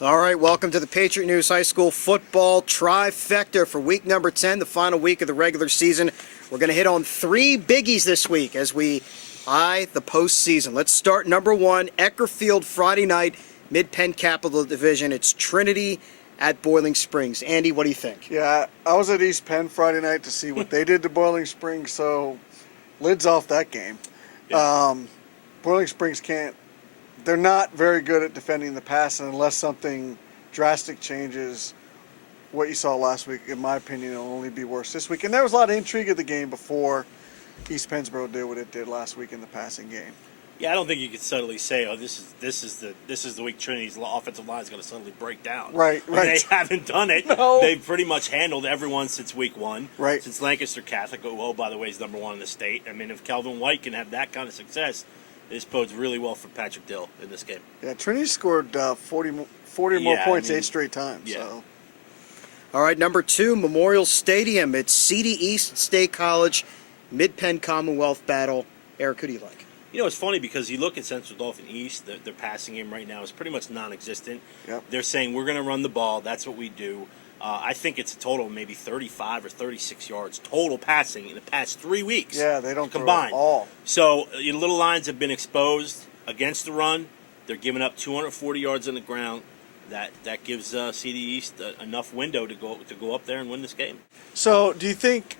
All right, welcome to the Patriot News High School football trifecta for week number 10, the final week of the regular season. We're going to hit on 3 biggies this week as we eye the postseason. Let's start number 1, Epler Field, Friday night, Mid-Penn Capital Division. It's Trinity at Boiling Springs. Andy, what do you think? Yeah, I was at East Penn Friday night to see what they did to Boiling Springs, so lids off that game. Yeah. Boiling Springs they're not very good at defending the pass, and unless something drastic changes, what you saw last week, in my opinion, will only be worse this week. And there was a lot of intrigue of the game before East Pennsboro did what it did last week in the passing game. Yeah, I don't think you could subtly say, "Oh, this is the week Trinity's offensive line is going to suddenly break down." Right. They haven't done it. No. They've pretty much handled everyone since week 1. Right. Since Lancaster Catholic, who, by the way, is number 1 in the state. I mean, if Calvin White can have that kind of success, this bodes really well for Patrick Dill in this game. Yeah, Trinity scored 40 or more points 8 straight times. Yeah. So. All right, number 2, Memorial Stadium. It's CD East State College, Mid-Penn Commonwealth battle. Eric, who do you like? You know, it's funny because you look at Central Dauphin East, their passing game right now is pretty much non-existent. Yep. They're saying, we're going to run the ball. That's what we do. I think it's a total of maybe 35 or 36 yards total passing in the past 3 weeks. Yeah, they don't combine throw it all. So your little lines have been exposed against the run. They're giving up 240 yards on the ground. That gives CD East enough window to go up there and win this game. So do you think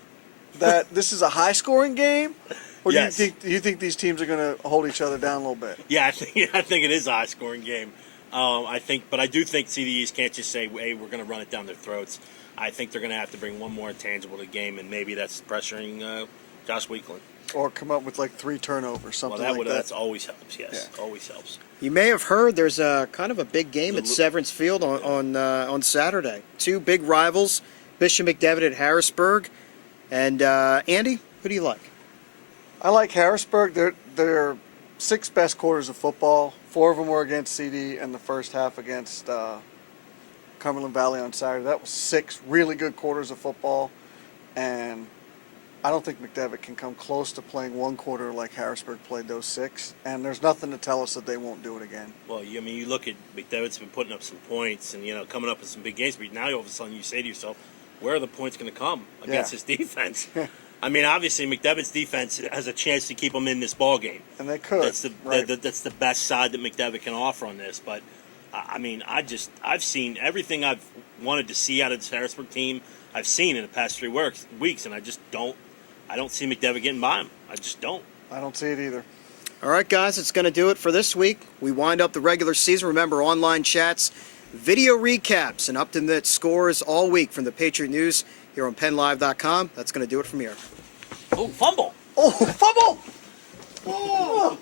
that this is a high-scoring game? Or Yes. do you think these teams are going to hold each other down a little bit? Yeah, I think it is a high-scoring game. But I do think CD East can't just say, "Hey, we're going to run it down their throats." I think they're going to have to bring one more intangible to the game, and maybe that's pressuring Josh Weekland. Or come up with like 3 turnovers, something like that. That always helps. Yes, always helps. You may have heard there's a kind of a big game at Severance Field on Saturday. 2 big rivals, Bishop McDevitt at Harrisburg. And Andy, who do you like? I like Harrisburg. Their 6 best quarters of football. 4 of them were against CD, and the first half against Cumberland Valley on Saturday. That was 6 really good quarters of football, and I don't think McDevitt can come close to playing 1 quarter like Harrisburg played those 6. And there's nothing to tell us that they won't do it again. Well, you look at McDevitt's been putting up some points and coming up with some big games, but now all of a sudden you say to yourself, where are the points going to come against this defense? I mean, obviously McDevitt's defense has a chance to keep them in this ball game, and they could. That's the best side that McDevitt can offer on this. But I mean, I've seen everything I've wanted to see out of this Harrisburg team. I've seen in the past 3 weeks, and I don't see McDevitt getting by him. I just don't. I don't see it either. All right, guys, it's going to do it for this week. We wind up the regular season. Remember, online chats, video recaps, and up-to-date scores all week from the Patriot News here on PennLive.com. That's going to do it from here. Oh, fumble! Oh, fumble! Oh.